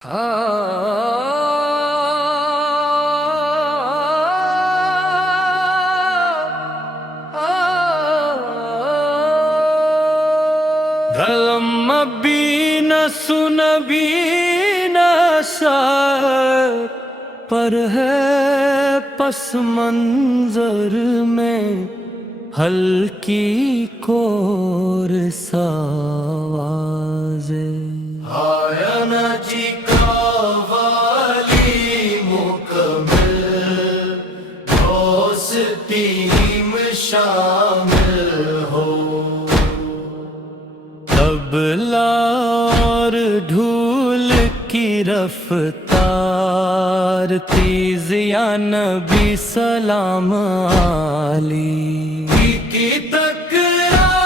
دھلم بھی نہ سن بھی نہ شاعر پر ہے پس منظر میں ہلکی کور ساوازے آیا جی کا والی مکمل دوستی میں شامل ہو تبلا اور ڈھول کی رفتار تیز یا نبی سلام علی کی تکرار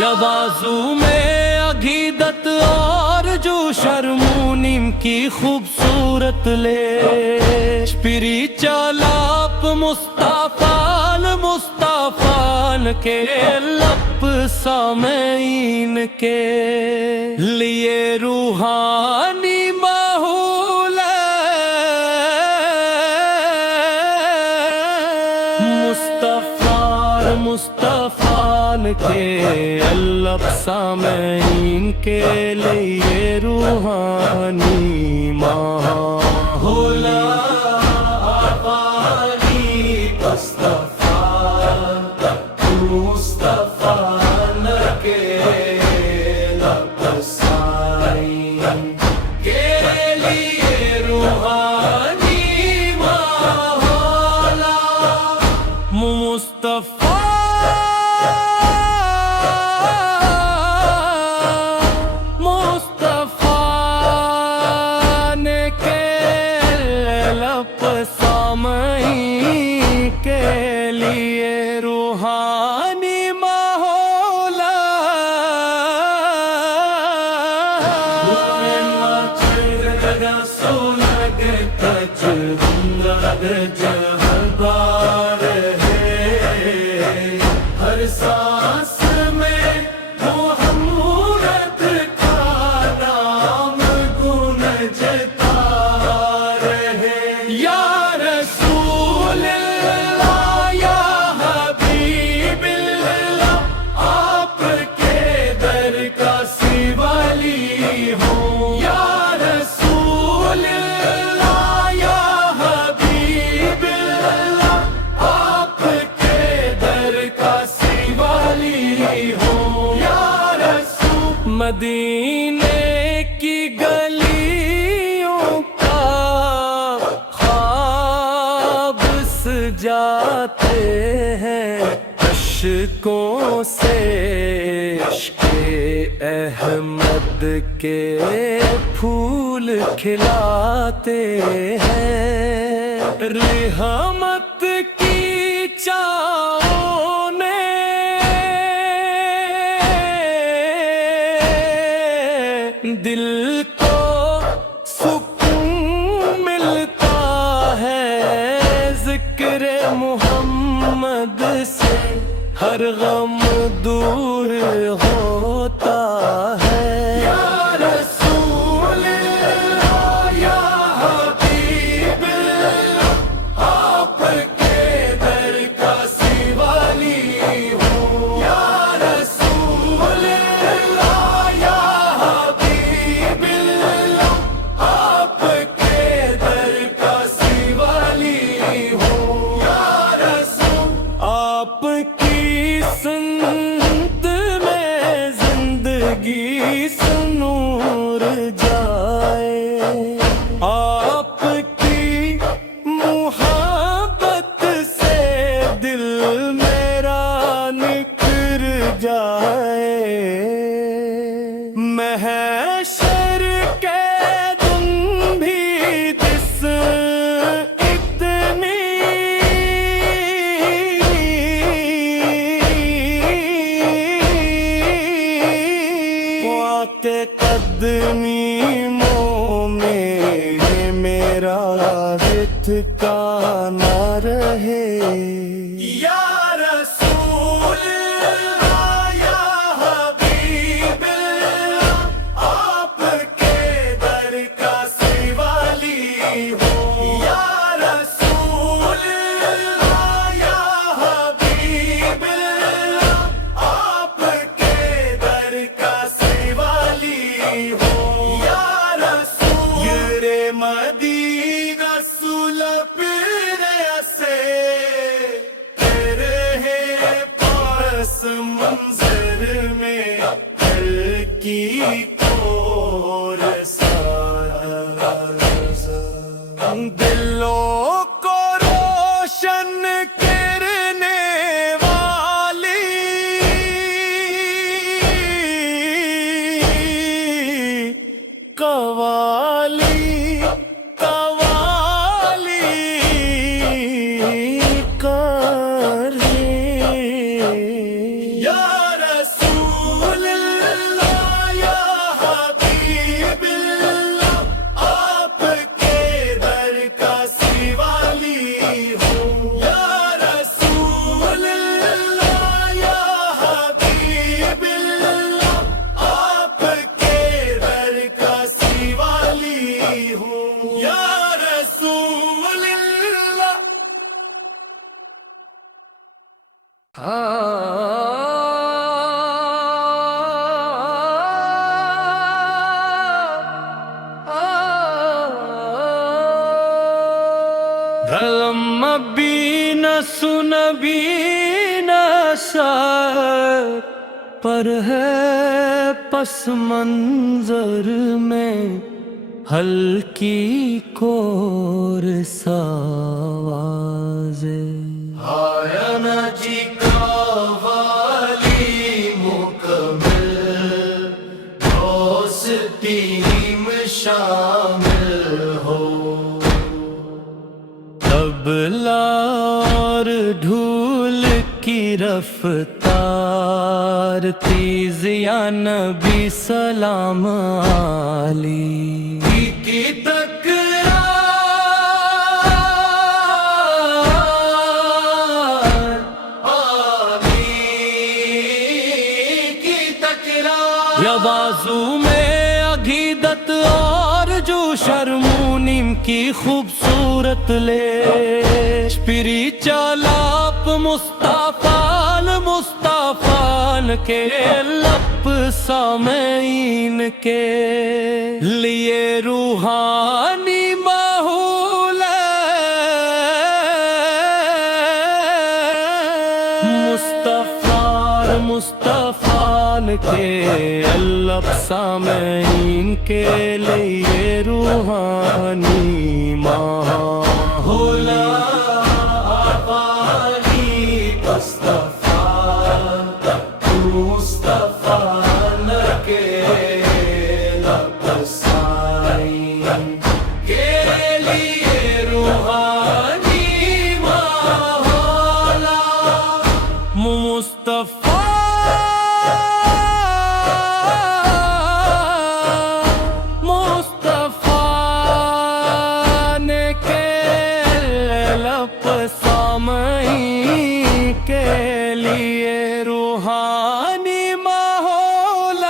یا بازو میں عقیدت اور جو شرمونیم کی خوبصورت لے پری چالاپ مصطفیٰ کے لب سامعین کے لیے روحانی ماحول مصطفیٰ کے لب سامعین کے لیے روحانی ماحول کے لیے روحانی ماحول ہر سانس میں محمد کا نام گونجتا رہے یا رسول اللہ یا حبیب اللہ آپ کے در کا سوالی ہوں یا رسول اللہ یا حبیب اللہ آپ کے در کا سوالی ہوں یا رسول مدینے کی گلیوں کا خواب سجاتے ہیں عشقوں سے عشق احمد کے پھول کھلاتے ہیں رحمت کی چھاؤں نے دل کو سکون ملتا ہے ذکر محمد سے ہر غم دور ہوتا ہے یا رسول اللہ یا حبیب اللہ آپ کے در کا سوالی ہوں یا رسول اللہ یا حبیب اللہ آپ کے در کا سوالی ہوں یا رسول آپ کی سنت میں زندگی سنور جائے آپ کی محبت سے دل میرا نکھر جائے محشر کے دن بھی جس اتنی کے قدمیوں میں میرا ٹھکانہ رہے پس منظر میں ہر کی کور ساز دلوں کو روشن کرنے والی قوالی قوالی کر یا رسول اللہ یا حبیب اللہ آپ کے در کا سیوالی ہوں یا رسول اللہ یا حبیب اللہ آپ کے در کا سیوالی ہوں یا رسول اللہ ظلم بھی نہ سن بھی نہ سر پر ہے پس منظر میں ہلکی کور ساواز آیا نا جی قوالی مکمل دوستی میں شامل ہو طبلہ اور ڈھول کی رفتار تیز یا نبی سلام علی کی تکرار یا بازو میں عقیدت اور جو شرمونیم کی خوبصورت لے پری چالاپ مصطفیٰ مصطفیٰ کے لب سامعین کے لیے روحانی ماحول مصطفیٰ مصطفیٰ کے لب سامعین کے لیے روحانی ماحول کے لیے روحانی ماحول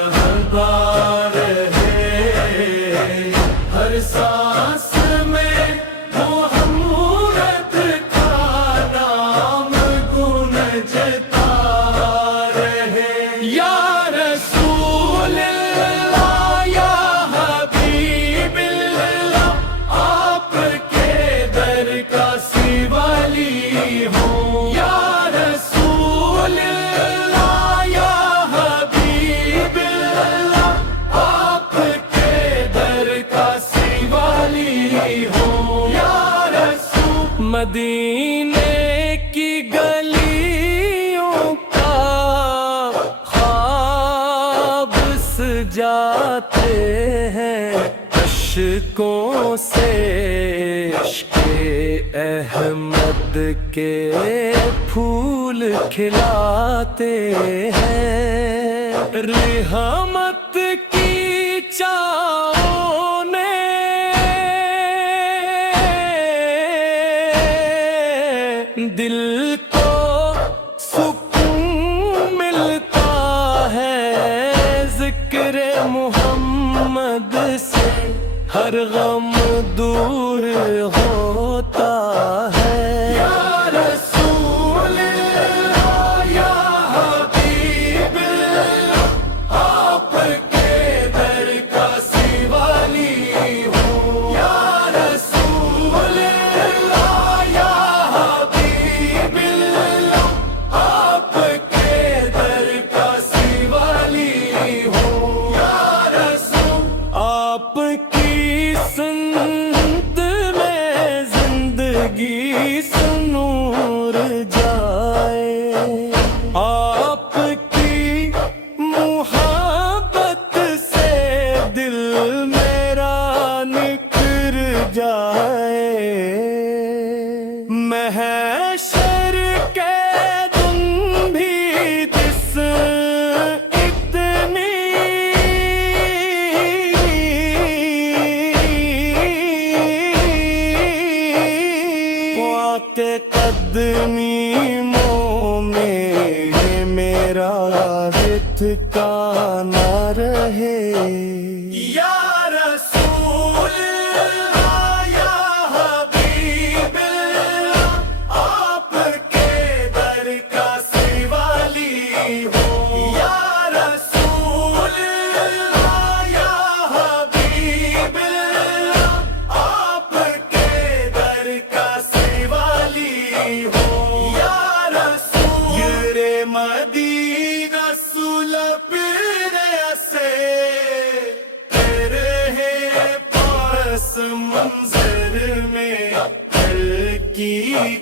جہبار ہے ہر سانس میں محمود کا نام گونجتا رہے یا رسول اللہ یا حبیب اللہ آپ کے در کا سیوالی ہوں یا رسول اللہ یا حبیب اللہ آپ کے در کا سیوالی ہوں یا رسول مدینے کی گلیوں کا خواب سجاتے ہیں عشقوں سے عشق احمد کے پھول کھلاتے ہیں رحمت کی چاہوں نے دل کو سکون ملتا ہے ذکر محمد سے ہر غم دور ہوتا ہے یا رسول اللہ یا حبیب اللہ آپ کے در کا سیوالی رہے یا رسول اللہ یا حبیب اللہ آپ کے در کا سوالی ہو یا رسول اللہ یا حبیب اللہ آپ کے در کا سوالی ہو یا رسول یہ مدینہ سلب سے تیرے پاس منظر میں دل کی